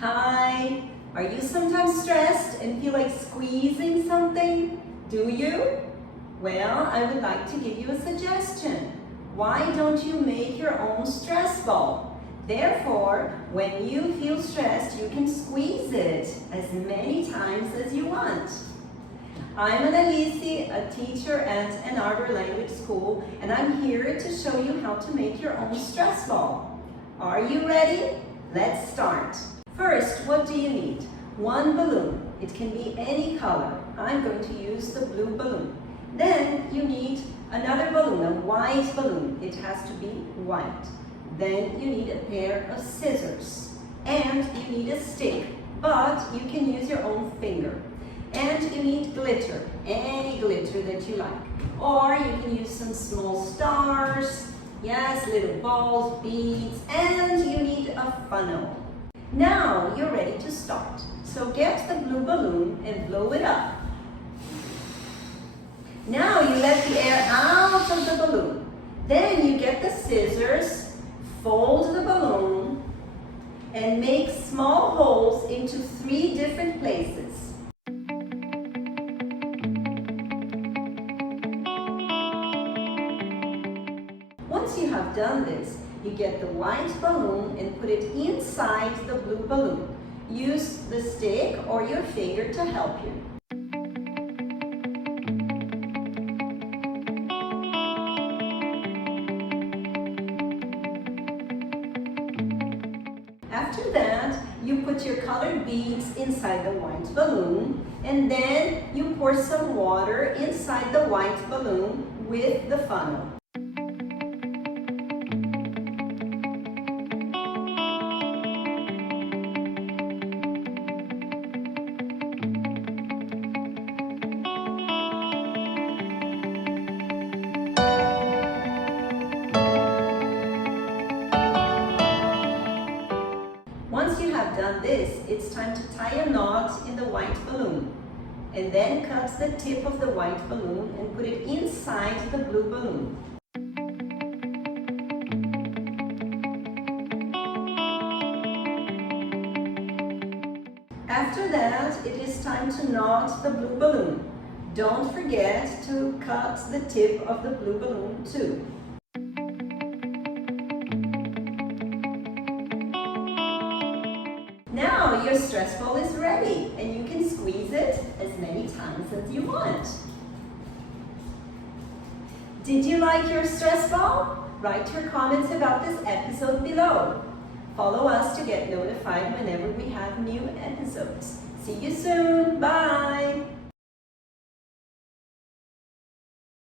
Hi, are you sometimes stressed and feel like squeezing something? Do you? Well, I would like to give you a suggestion. Why don't you make your own stress ball? Therefore, when you feel stressed, you can squeeze it as many times as you want. I'm Annalise, a teacher at an Arbor Language School, and I'm here to show you how to make your own stress ball. Are you ready? Let's start. First, what do you need? One balloon. It can be any color. I'm going to use the blue balloon. Then you need another balloon, a white balloon. It has to be white. Then you need a pair of scissors. And you need a stick, but you can use your own finger. And you need glitter, any glitter that you like. Or you can use some small stars, yes, little balls, beads, and you need a funnel. Now you're ready to start. So get the blue balloon and blow it up. Now you let the air out of the balloon. Then you get the scissors, fold the balloon, and make small holes into 3 different places. Once you have done this, you get the white balloon and put it inside the blue balloon. Use the stick or your finger to help you. After that, you put your colored beads inside the white balloon, and then you pour some water inside the white balloon with the funnel. Once you have done this, it's time to tie a knot in the white balloon. And then cut the tip of the white balloon and put it inside the blue balloon. After that, it is time to knot the blue balloon. Don't forget to cut the tip of the blue balloon too. Now your stress ball is ready and you can squeeze it as many times as you want. Did you like your stress ball? Write your comments about this episode below. Follow us to get notified whenever we have new episodes. See you soon. Bye!